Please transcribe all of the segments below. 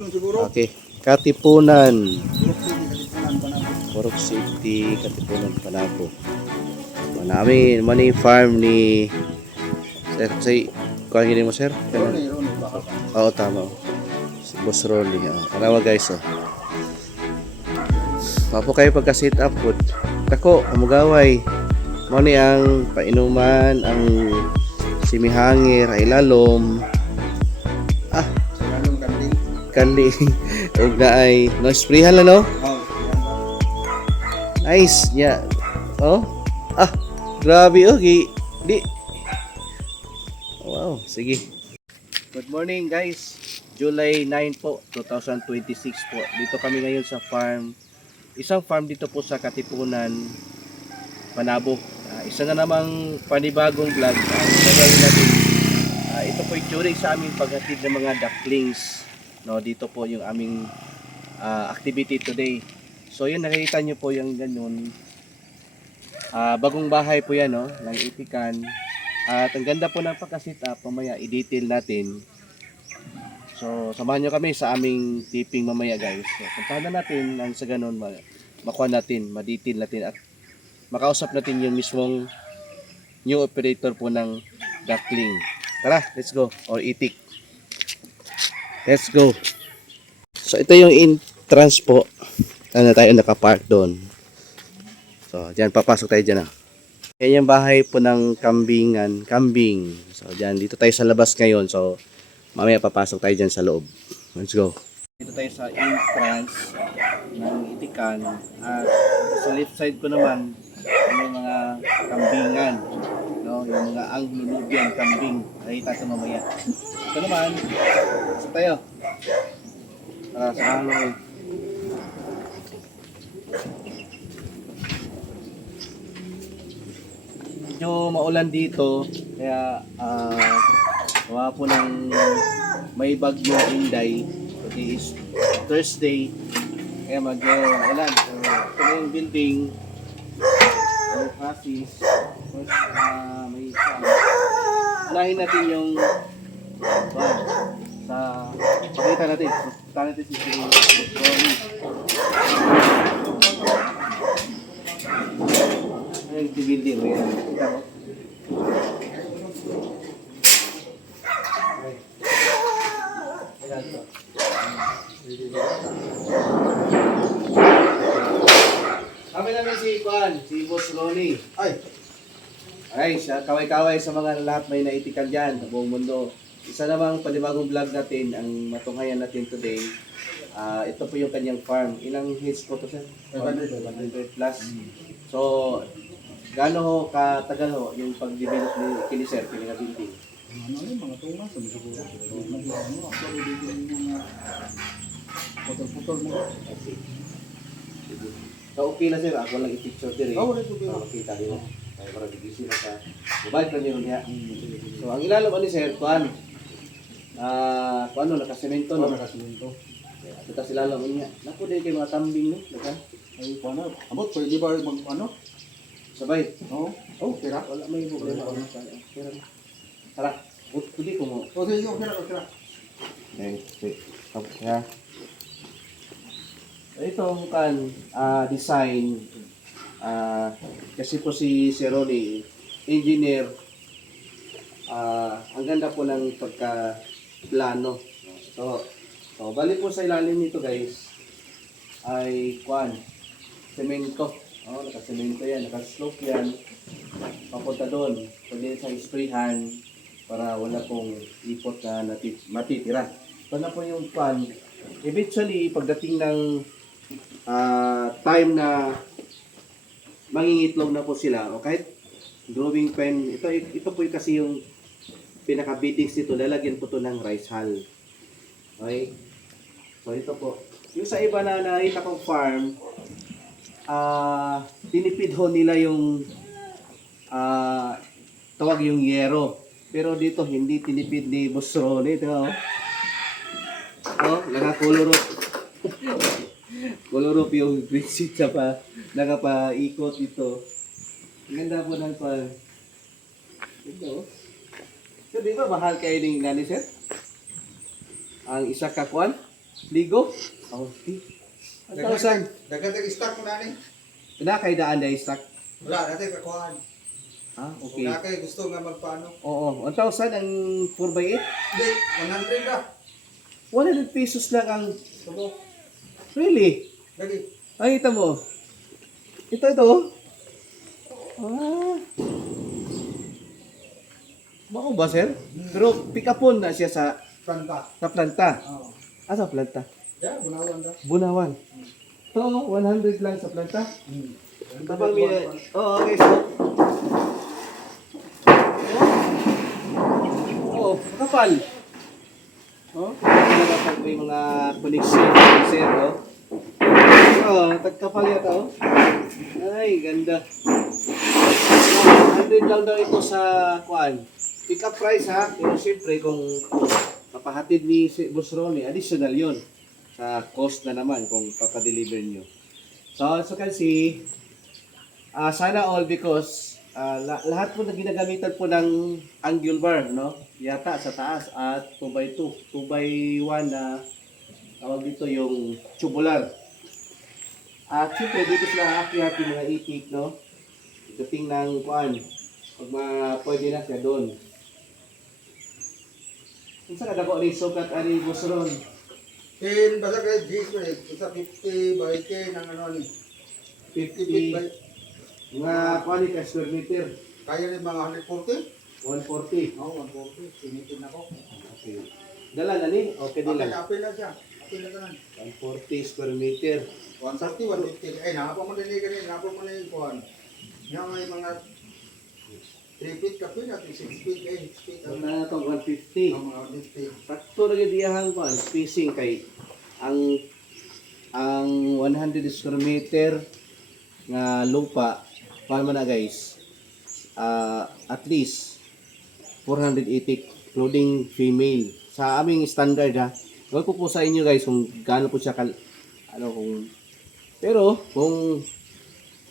Okay. Katipunan. Purok City, Katipunan, Panabo. Namin, money farm ni Sir. Say, kuha gini mo, Sir? Oo, tama. Si Boss Rolly. Kanawa guys, Mapo kayo pagka-sit up food. Tako, amugaway. Mani ang painuman, ang simihangir, ay lalom. Kanli. Huwag na ay no-sprayhan lang, no? Nice. Yeah. Oh. Grabe, okay. Di. Wow, sige. Good morning, guys. July 9 po, 2026 po. Dito kami ngayon sa farm. Isang farm dito po sa Katipunan, Panabo. Isa na namang panibagong vlog ang gagawin natin. Ito po yung sa aming paghatid ng mga ducklings. No, dito po yung aming activity today. So yun, nakikita nyo po yung ganun. Bagong bahay po yan, no, ng itikan. At ang ganda po ng pagka-sit up, mamaya i-detail natin. So samahan nyo kami sa aming tipping mamaya, guys. So puntahan na natin nang sa ganun makuha natin, ma-detail natin at makausap natin yung mismong new operator po ng duckling. Tara, let's go. Or itik. Let's go. So ito yung entrance po. Ano tayo nakapark doon. So diyan papasok tayo diyan. Yan yung bahay po ng kambing. So diyan dito tayo sa labas ngayon. So mamaya papasok tayo diyan sa loob. Let's go. Dito tayo sa entrance ng itikan. At sa left side ko naman yung mga kambingan. No, yung mga Anglo-Nubian kambing. Nakita ito mamaya. Ito naman, sa tayo. Sa hangin. Medyo maulan dito, kaya gawa po ng may bagyo Inday. Today is Thursday, kaya mag-ulan. So, ito na yung building. May office. May unahin natin yung pakita natin. Pakita natin si Ronnie. Ayan yung building. Kita mo? Ayan to. Kami namin si Juan, si Boss Ronnie. Ay, siya, kaway-kaway sa mga lahat may naitikan dyan sa buong mundo. Isa namang panibagong vlog natin, ang matunghayan natin today. Ito po yung kanyang farm. Ilang heads po to, sir? 100 plus. So, gaano ho katagal ho yung pag-develop ni kini sir, kini nga building? Mga 2 months, siguro. Putol-putol mo. So, okay na sir, ako lang i-picture din eh. Oo, okay. Makita nyo. Kaya para digisi na sa mobile pa nyo niya. So, ang ilalom ni sir, kuhan. Nakasemento no? Nakasemento. Ito sila lang niya. Naku din kayo mga kambing no? Ay, paano? Abot, pwede ba Sabay. Oo. Oh, tira. Wala may problema. Tira. Tara. Hindi ko mo. Sige, okay. Okay. Okay. Itong design, kasi po si Ronnie, engineer, ang ganda po ng pagka-plano. So, bali po sa ilalim nito guys, ay semento. Naka-semento yan, naka-slope yan, papunta doon. Pwede sa sprayhan para wala pong ipot na matitira. Ito na po yung eventually, pagdating ng time na mangingitlog na po sila, o kahit growing pen, ito po kasi yung pinaka-beatings nito, lalagyan po ito ng rice hull. Okay? So ito po. Yung sa iba na nakita kong farm, tinipid ho nila yung tawag yung yero. Pero dito hindi tinipid ni Boss Ronnie. Ito nakakolorop. Kolorop yung green sheet nakapaikot ito. Ganda po ng ito. So di ba mahal kayo ng nani sir? Ang isa ka kwan? Ligo? Okay. 1,000. Dagat stock ko na ni. Pinakay daan dahil stock. Wala, dati kakuhaan. Ah, Okay. okay. Kung kay gusto nga magpaano. Oo, 1,000 ang 4x8. Hindi, 100 ba? 100 pesos lang ang... Tubo. Really? Lagi. Ay, ito mo. Ito. Ah. Bako ba, sir? Pero pick upon na siya sa Kanta. planta. Oo. Ah, sa planta. Yeah, bunawan daw. Bunawan. Ito, 100 lang sa planta. Kapag Kapag may... Oo, okay, so... Oo, kapal. Oh, kapag may mga connection, sir, oh. Oo, tagkapal yata, oh. Ay, ganda. 100 lang daw ito sa kuan. Pick up price ha, pero siyempre kung papahatid ni si Boss Ronnie, additional yon sa cost na naman kung papadeliver nyo. So, as you can see, sana all because lahat po na ginagamitan po ng angle bar, no? Yata sa taas at 2x2, 2x1 na tawag dito yung tubular. At siyempre dito sila aakyat yung mga itik, no? Dating ng kuan, pwede na siya doon. Kung saan kadako rin sukat ari Busron? Kin, basta kay G's ko eh. Isa 50 by 10 ang ano ni. 50 feet by... 50, mga kuan ka square meter, Kaya ni mga 140? 140. Oo, 140. Sinitin ako. Okay. Dala na ni? Okay din lang. Apil na siya. Apil na tanan. 140 square meter. 140, 150. Ay, nakapa mo din ganun. Nakapa mo na yung kuhan. Nga may mga 3 feet kapil at 6 feet. 6 feet. Ito na ito, 150. Ang mga 50. Sakto na yung diyahang kuan, spacing kay ang 100 square meter nga lupa, paano na guys, at least 480 including female. Sa aming standard ha, gawin ko po sa inyo guys kung gaano po siya pero kung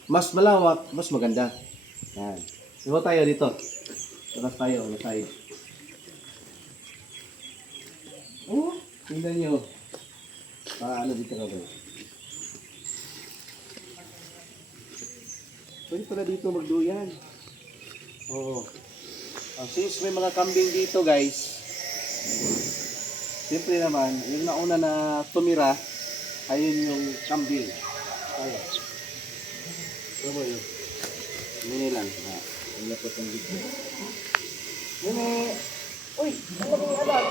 mas malawak, mas maganda. Yan. Iba tayo dito. Tapos tayo, on the side. Oh, tingnan nyo. Ano dito ka ba? Pwede pala dito magduyan. Oo. Since may mga kambing dito guys, siyempre naman, yung nauna na tumira, ayun yung kambing. Ayan. Ano ba yun? Mini lang. Ang lapot ng dito. Mini! Uy! Ano ba yung alam?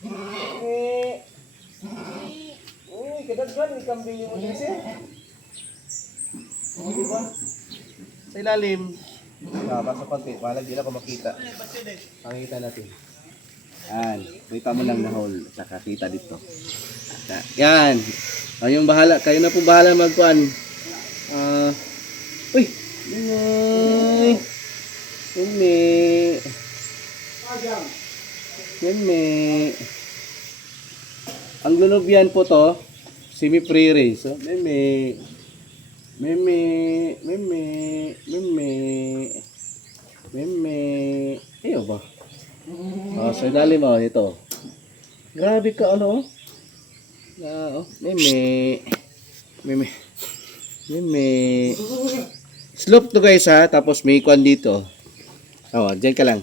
Mini! Uy! Kadaghan yung kambing yung kasi. Diba? Sa ilalim. Basta konti. Balag din ako makita. Makikita natin. Yan. Kita mo lang na hole. Saka kita dito. Yan. Kayong bahala. Kayo na po bahala magkuhan. Uy! Mimi! Mimi! Mimi! Ang lunobyan po to, semi-free range. So, Mimi! Mimi! Mimi! Mimi! Mimi! Ayaw ba? So ilalim mo, ito. Grabe ka, ano? Mimi! Mimi! Mimi! Slope to guys ha, tapos may kwan dito. Dyan ka lang.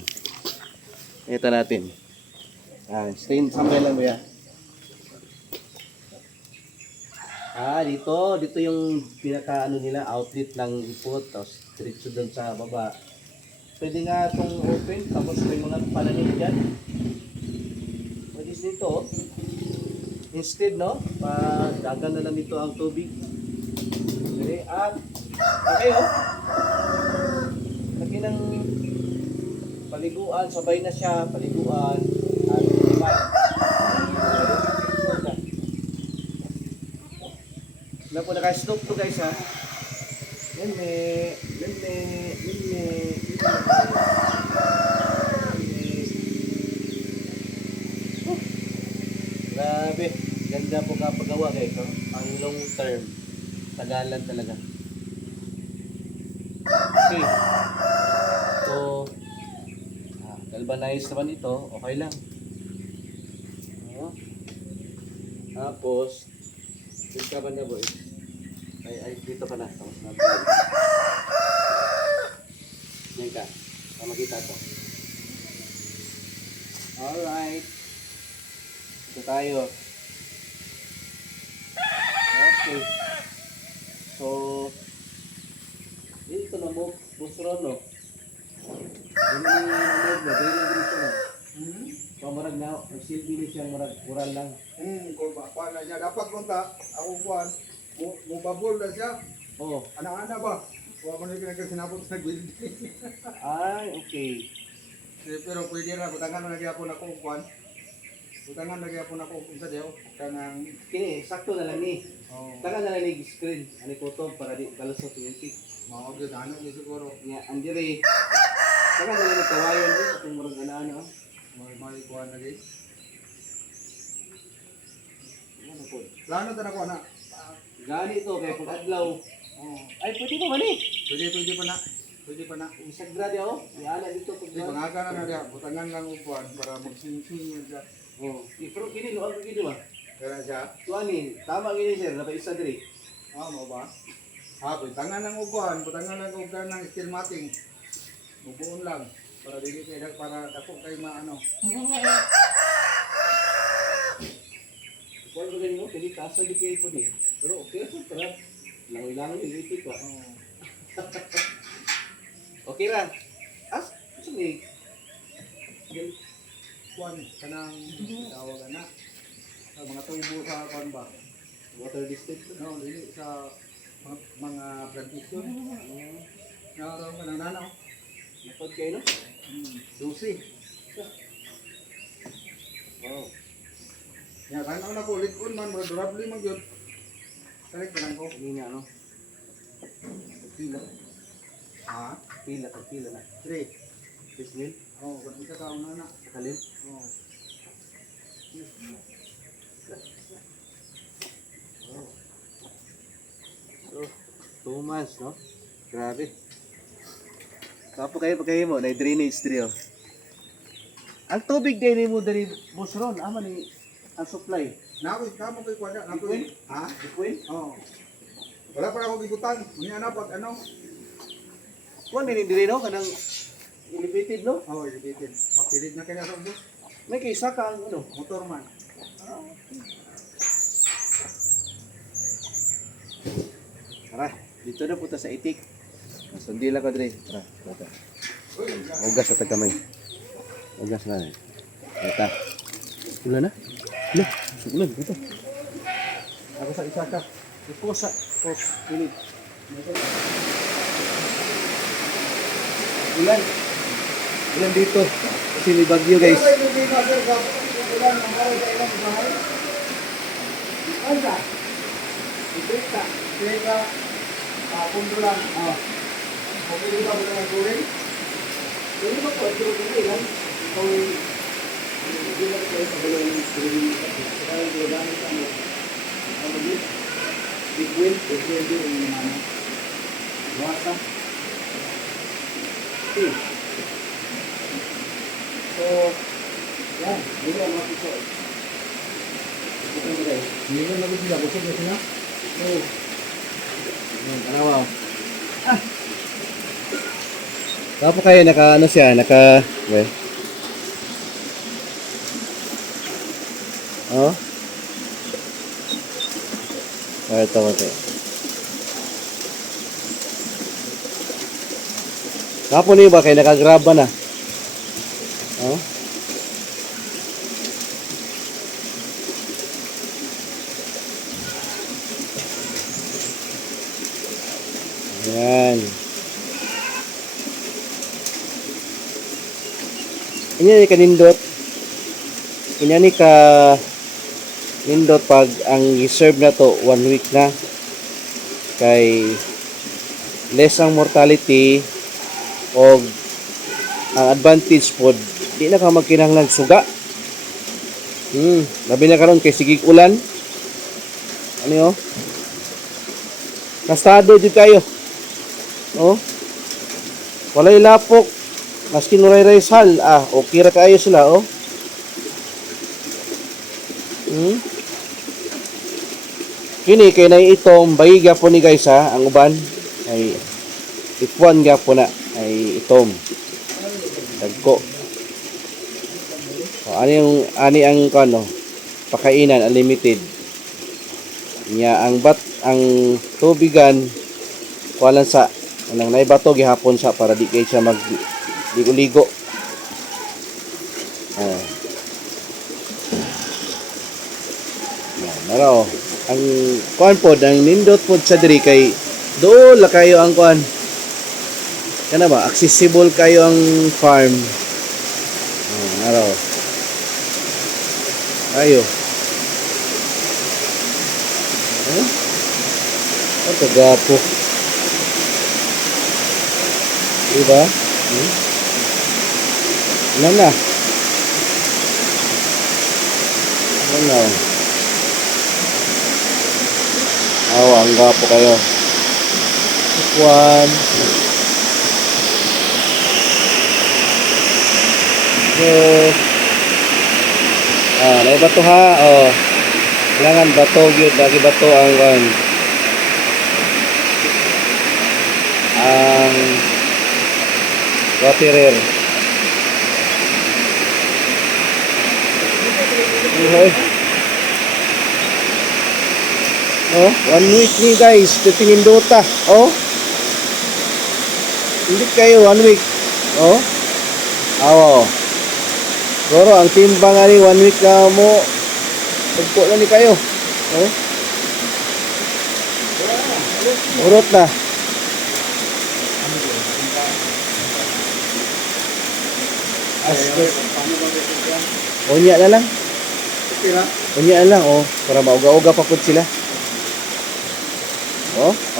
Ito natin. Stay sambay lang ba yan? Dito yung pinaka nila, outlet ng input, tapos diretso doon sa baba. Pwede nga itong open, tapos may mga pananim dyan. Pwede dito, instead no, dagan na lang dito ang tubig. Okay, okay laki ng paliguan, sabay na siya, paliguan, at iba. Wala po naka-stop to guys ha. Meme. Grabe. Ganda po kapagawa guys. Ang long term. Tagalan talaga. Okay. So, galvanize naman ito. Okay lang. Tapos, dito ka banda boy. Ay, dito ka na. Tapos na. Yan ka. Para makita to. Alright. Dito tayo. Okay. So, dito na mo. Busron, no? Dito na mo. Dito na. Pamarag na, nagsilbi niya siyang marag kural lang. Kuan na niya. Dapat kunta, ako kuan, mubabol na siya. Oo. Ana-ana ba? Kuha mo na yung pinagkasinapot sa building. Ay, okay. Pero pwede na, butangan na nagyapon ako kuan. Butangan na nagyapon ako kung sa diyo. Kanang, Kini, sakto na lang ni. oh, Taka na lang ni screen. Ani ko to para di kalusot yung itik. maog yun, ano yun siguro. Nga, andiri. Taka na lang ni kawayan din. Itong marag ano. May kuan na guys. Ano po? Plano ta na kuan na. Gani to, kaya kung adlaw. Oh, Ay, pwede pa man eh. pwede pa na. Pwede pa na. Isagra di ako. Iala dito pag Hindi, pangaga na na diya. Butangan lang ang kuan para magsing-sing yan siya. Oh, pero kini luwag ko gini ba? Kaya siya. Tuani, tama gini sir, dapat isa diri. Mo ba? Butangan lang og kuan. Butangan lang og ng steel matting. Bubuon lang. Para dili kay para dako kay maano. Kuan ko gani mo, kini kaso di kay po ni. Pero okay po tara. Langoy-langoy yung itik ko. Oh. Okay ra. Ano ni? Kuan kanang tawag na. Sa mga tubo sa kuan ba? Water district. No, dili sa mga plantation. Naaraw ka na nanaw. Napod kayo no? Susi. Wow. Ya, tanaw na ko likon man, bro, durable man yun. Salik pa lang ko. Kanina ano? Pila. Ha? Pila na. 3. Pisnil. Oh, kung isa ka una na. Kalin. Oh. Wow. So, 2 months, no? Grabe. Tapos kayo mo, na drainage diri oh. Ang tubig din mo dari Busron, ama ni ang supply. Nawit ka mo kay kwada, Liquid? nakoy. Ha? Liquid? Oh. Wala pa ako gigutan. Unya na pag ano? Kuan din diri no kanang elevated no? Oh, elevated. Pakilit na kaya sa bus. May kaysa ka ang ano. Motor man. Tara, dito na punta sa itik. Sundi lang ko diri. Tara, tara. Ugas sa tagamay. Ugas na. Ita. Ulan na? Ulan. Ulan dito. Ako sa isa ka. Ito sa pilit. Ulan. Ulan dito. Kasi may bagyo guys. Anda. Ipita. Ipita. Pundulan. Oh. Okay, di ba mo na nagkurin? Ini ba po ito rin lang? Ikaw hindi na kayo sa balon ng screen. Kaya yung gamit ano? Ano din? Liquid? Liquid yung ano. Wasa? Okay. So, yan. Dito ang mga piso. Ito mo guys. Hindi ko nabot sila. Busog na sila. So, yan, kanawaw. Tapos kayo naka ano siya, naka well. Oh. Ito kasi. Tapos ni ba kayo naka-grab ba na? Oh. Yan. Ini kanindot. Inya ni ka nindot pag ang reserve na to 1 week na kay less ang mortality o ang advantage pod di na ka magkinahanglan suga. Labi na karon kay sigig ulan. Ano yo? Kastado jud kayo. Oh. Walay lapok. Maski nuray hal, okay ra kayo sila, oh. Kini kay nay itom bayi gyapon ni guys ha, ang uban ay F1 gyapon na ay itom. Dagko. So, ani ang kano pakainan unlimited. Nya ang tubigan kualan sa anang naibato gihapon sa para di kay siya mag ligo-ligo. Naro, ang kuan pod ang nindot pod sa diri kay dool la kayo ang kuan. Kana ba accessible kayo ang farm. Naro. Ayo. Ang kagapo. Diba? Ilan na? Ilan na? Ang gapo kayo. One. Two. May bato ha. Kailangan bato yun. Lagi bato ang waterer. Oh, 1 week ni guys, titingin Dota. Oh. Hindi kayo 1 week. Oh. Awo. Goro ang timbang ani 1 week na mo. Pagpo na ni kayo. Oh. Urot na. Unya na lang. Unya na lang, oh. Para mauga-uga pa pud sila.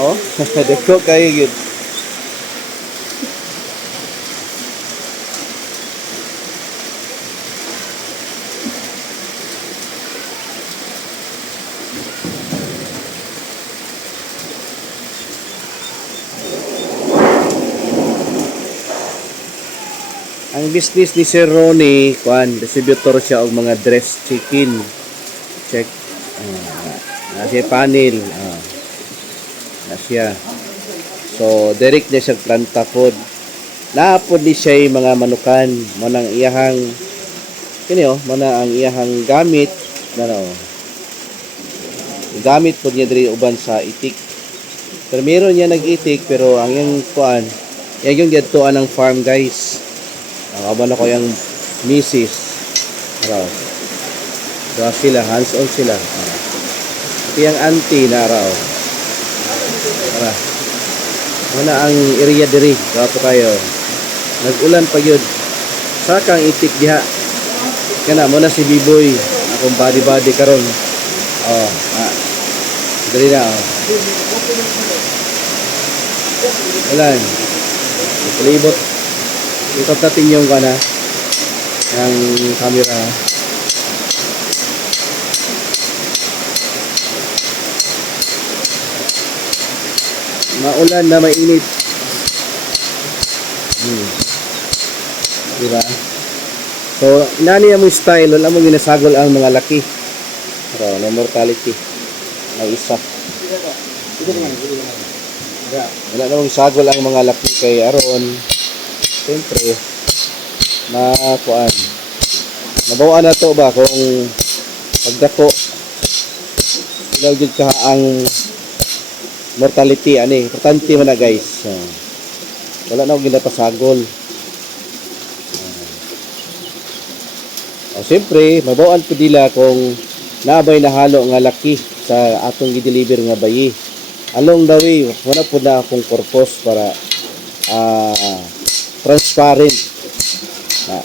Oh. Deko kayo yun. Ang business ni Sir Ronnie, distributor siya og mga dressed chicken. Check. Nasa panel. Siya. So, direct na siya planta food. Naapod ni siya yung mga manukan. Manang iyahang mana ang iyahang gamit. Gamit po niya diri uban sa itik. Pero meron niya nag-itik pero ang yung yung diyadtoan ng farm guys. Aban ako yung misis. Sila, hands-on sila. Ito yung auntie na raw. Mana ang area diri gapo kayo. Nag-ulan pa yun. Sakang itik diha. Kana mo na si Biboy. Akong body karon. Dali na. Ulan. Palibot. Ikot natin yung ng camera. Maulan na mainit. Diba? So, inani mo style, wala mo ginasagol ang mga laki. Pero, no mortality. Ay isa. Wala na mong sagol ang mga laki kay aron. Siyempre, nabawaan na to ba kung pagdako ilawgid ka ang mortality importante man na guys. Wala na akong ginapasagol. Siyempre mabawaan po nila kung nabay nahalo nga laki sa atong gi-deliver nga bayi. Along the way wala po na akong purpose para transparent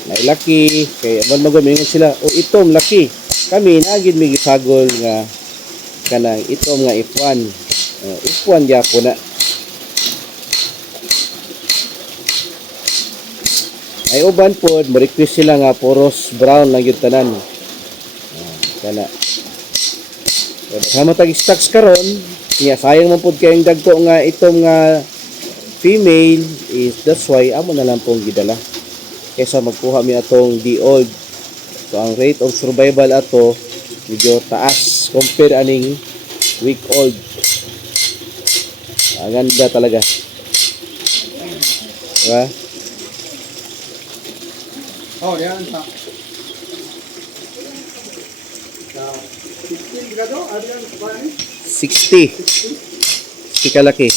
nailaki kay aban magamingon sila itom laki kami nagid mi gisagol nga kanang itom nga F1 F1 gyapon na ay uban pod mo request sila nga puros brown lang gyud tanan kana kamo tag stocks karon niya sayang man pod kayong dagko nga itom nga female is that's why amo na lang pong gidala kaysa magkuha mi atong di-old. So ang rate of survival ato medyo taas compare aning week old. Ang ganda talaga. Diba? Oh, yan sa 15 grado, ano yan, kumain? 60. 60 kalaki.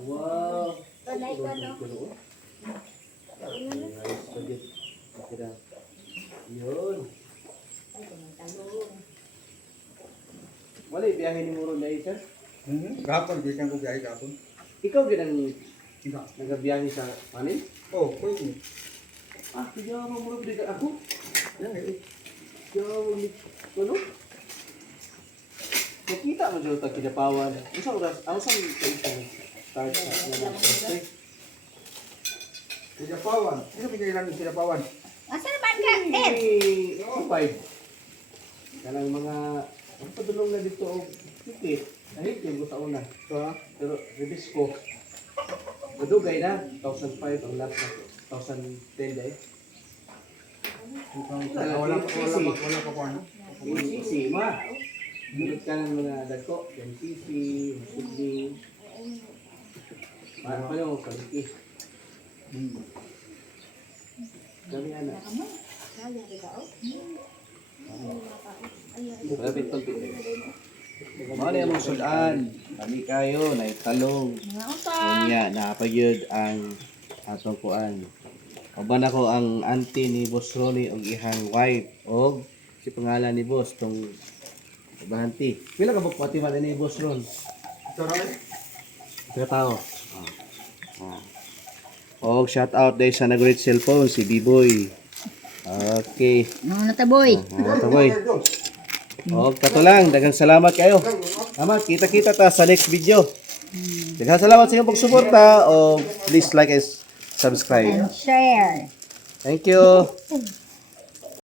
Wow. Yun. Wala biyahe ni Muro na isa. Gapon, bisan ko biyahe gapon. Ikaw ginang Ina. nagabiyahe sa panin? Oh, pwede. Ah, hindi ako Muro biga ako. Yan eh. Yo, ano? Nakita mo dito tag kinapawan. Isang oras, ang isang start sa Thursday. Sinapawan. Ano bigay lang yung sinapawan? Asa naman ka, Ted? Oh, 5. Kanang mga ang padulong na dito og ticket. Kahit yung sa una. Pero release ko. Madugay na 1,500 ang last na 1,010 dahil. Wala pa ko ano. MCC, ma. Munod ka ng mga dagko. MCC, Sydney. Pa yung kaliki. Dami anak. Malapit pang pitin. Mga na yung sudan. Kami kayo, naitalong. Mga utang. Unya, napagyod ang atong kuan. Kaban ako ang auntie ni Boss Ronnie og ihang wife og si pangalan ni Boss tong bahanti. Pila ka pati man ni Boss Ron? Ito rin. Pila tao? Og shout out day sa nag-rate cellphone si B-Boy. Okay. Ano na taboy? Taboy. Og kato lang, daghang salamat kayo. Tama, kita-kita ta sa next video. Daghang salamat sa inyong pagsuporta og please like and subscribe. And share. Thank you.